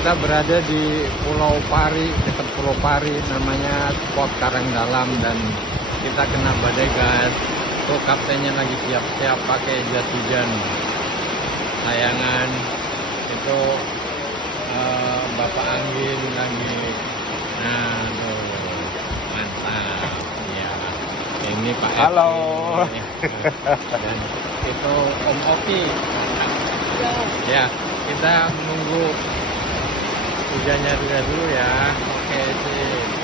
kita berada di Pulau Pari, dekat Pulau Pari, namanya spot Karangdalam, dan kita kena badai gas. Tuh kaptennya lagi siap-siap pakai jas hujan. Sayangan itu Bapak Angin lagi. Nah, tuh mantap. Ya, ini Pak RT. Halo. Dan itu Om Oki. Ya, kita menunggu hujannya dulu ya. Oke, sip.